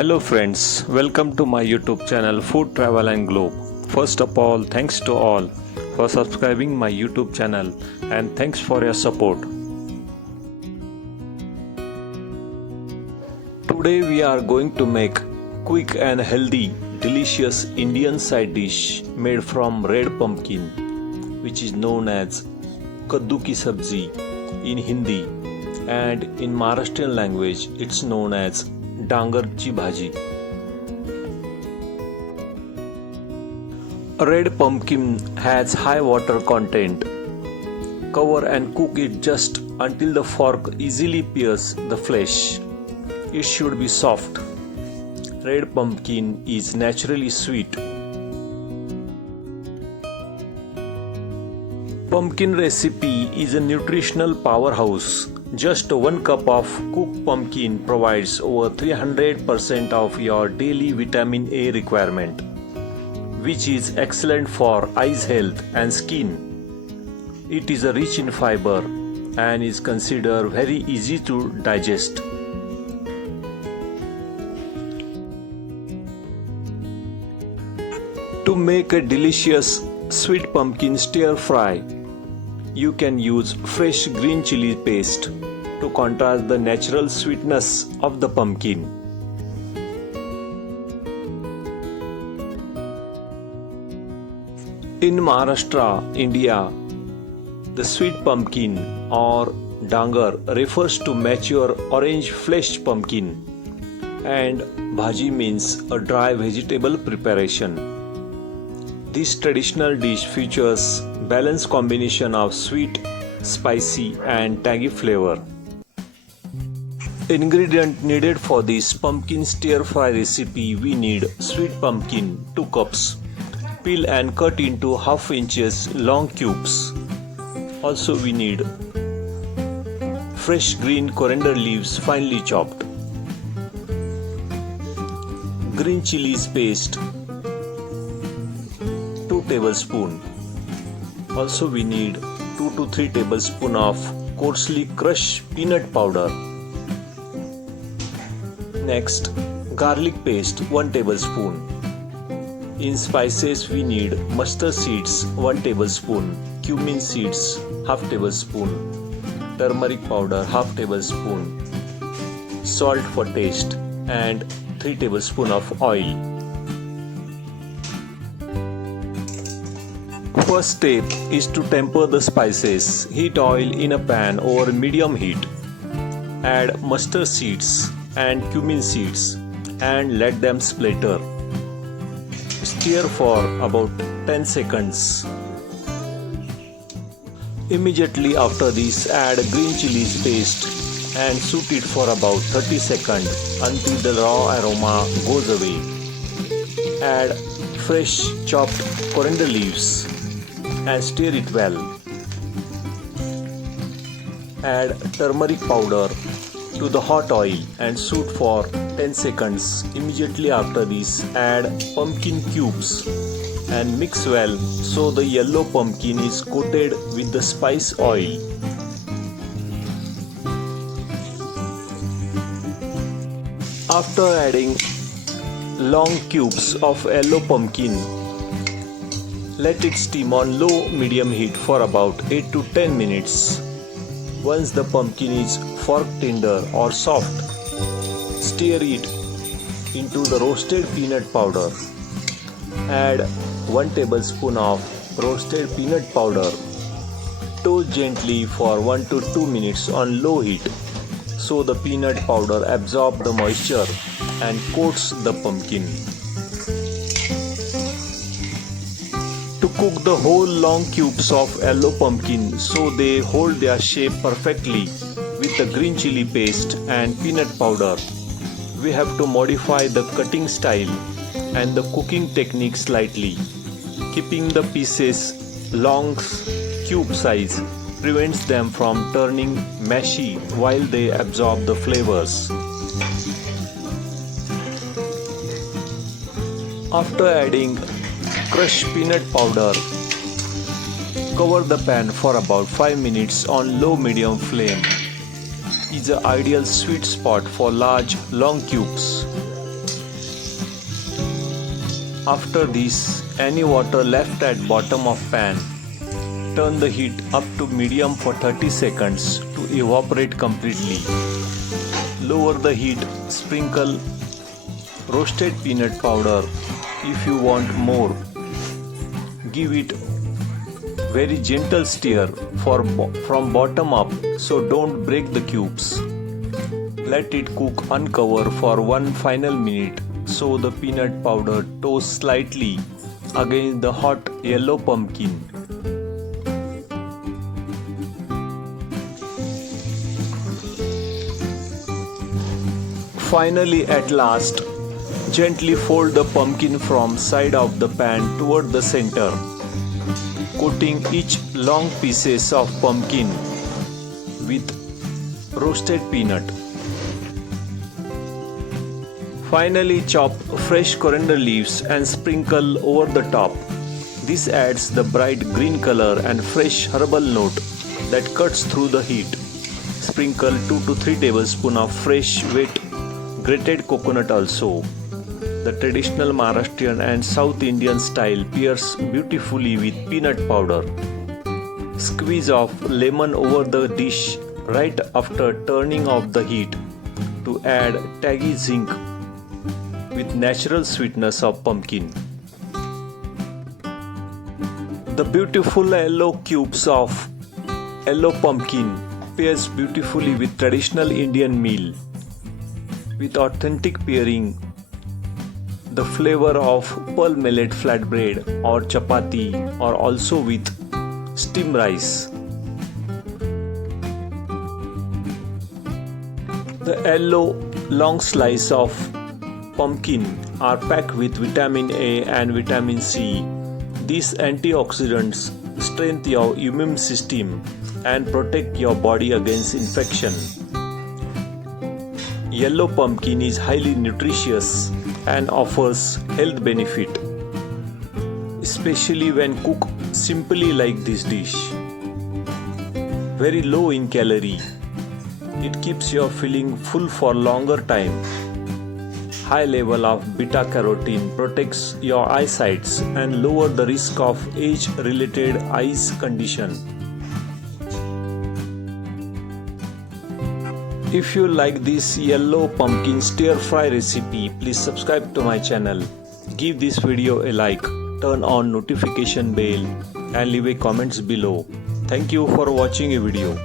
Hello friends, welcome to my YouTube channel Food Travel and Globe. First of all, thanks to all for subscribing my YouTube channel and thanks for your support. Today we are going to make quick and healthy delicious Indian side dish made from red pumpkin, which is known as Kaddu Ki Sabzi in Hindi, and in Maharashtrian language it's known as डांगरची भाजी. Red pumpkin has high water content. Cover and cook it just until the fork easily pierces the flesh. It should be soft. Red pumpkin is naturally sweet. Pumpkin recipe is a nutritional powerhouse. Just 1 cup of cooked pumpkin provides over 300% of your daily vitamin A requirement, which is excellent for eyes health and skin. It is rich in fiber and is considered very easy to digest. To make a delicious sweet pumpkin stir fry, you can use fresh green chili paste to contrast the natural sweetness of the pumpkin. In Maharashtra, India, the sweet pumpkin or dangar refers to mature orange fleshed pumpkin, and bhaji means a dry vegetable preparation. This traditional dish features balanced combination of sweet, spicy and tangy flavor. Ingredient needed for this pumpkin stir fry recipe: we need sweet pumpkin 2 cups. Peel and cut into 1/2 inches long cubes. Also we need fresh green coriander leaves finely chopped. Green chilies paste 2 tablespoons. Also we need 2 to 3 tablespoons of coarsely crushed peanut powder. Next, garlic paste 1 tablespoon. In spices we need mustard seeds 1 tablespoon, cumin seeds 1/2 tablespoon, turmeric powder 1/2 tablespoon, salt for taste and 3 tablespoons of oil. First step is to temper the spices. Heat oil in a pan over medium heat. Add mustard seeds and cumin seeds and let them splatter. Stir for about 10 seconds. Immediately after this, add green chilies paste and saute it for about 30 seconds until the raw aroma goes away. Add fresh chopped coriander leaves and stir it well. Add turmeric powder to the hot oil and saute for 10 seconds. Immediately after this, add pumpkin cubes and mix well so the yellow pumpkin is coated with the spice oil. After adding long cubes of yellow pumpkin, let it steam on low-medium heat for about 8 to 10 minutes. Once the pumpkin is fork tender or soft, stir it into the roasted peanut powder. Add 1 tablespoon of roasted peanut powder. Toast gently for 1 to 2 minutes on low heat so the peanut powder absorbs the moisture and coats the pumpkin. To cook the whole long cubes of yellow pumpkin so they hold their shape perfectly with the green chili paste and peanut powder, we have to modify the cutting style and the cooking technique slightly. Keeping the pieces long cube size prevents them from turning mushy while they absorb the flavors. After adding crushed peanut powder, cover the pan for about 5 minutes on low-medium flame. Is an ideal sweet spot for large long cubes. After this, any water left at bottom of pan, turn the heat up to medium for 30 seconds to evaporate completely. Lower the heat, sprinkle roasted peanut powder if you want more. Give it very gentle stir from bottom up so don't break the cubes. Let it cook uncover for one final minute so the peanut powder toasts slightly against the hot yellow pumpkin. Finally, at last, gently fold the pumpkin from side of the pan toward the center, coating each long pieces of pumpkin with roasted peanut. Finally, chop fresh coriander leaves and sprinkle over the top. This adds the bright green color and fresh herbal note that cuts through the heat. Sprinkle 2 to 3 tablespoons of fresh wet grated coconut also. The traditional Maharashtrian and South Indian style pairs beautifully with peanut powder. Squeeze of lemon over the dish right after turning off the heat to add tangy zinc with natural sweetness of pumpkin. The beautiful yellow cubes of yellow pumpkin pairs beautifully with traditional Indian meal. With authentic pairing, the flavor of pearl millet flatbread or chapati or also with steamed rice. The yellow long slice of pumpkin are packed with vitamin A and vitamin C. These antioxidants strengthen your immune system and protect your body against infection. Yellow pumpkin is highly nutritious and offers health benefit, especially when cooked simply like this dish. Very low in calorie. It keeps you feeling full for longer time. High level of beta carotene protects your eyesights and lower the risk of age-related eyes condition. If you like this yellow pumpkin stir fry recipe, please subscribe to my channel. Give this video a like, turn on notification bell and leave a comments below. Thank you for watching a video.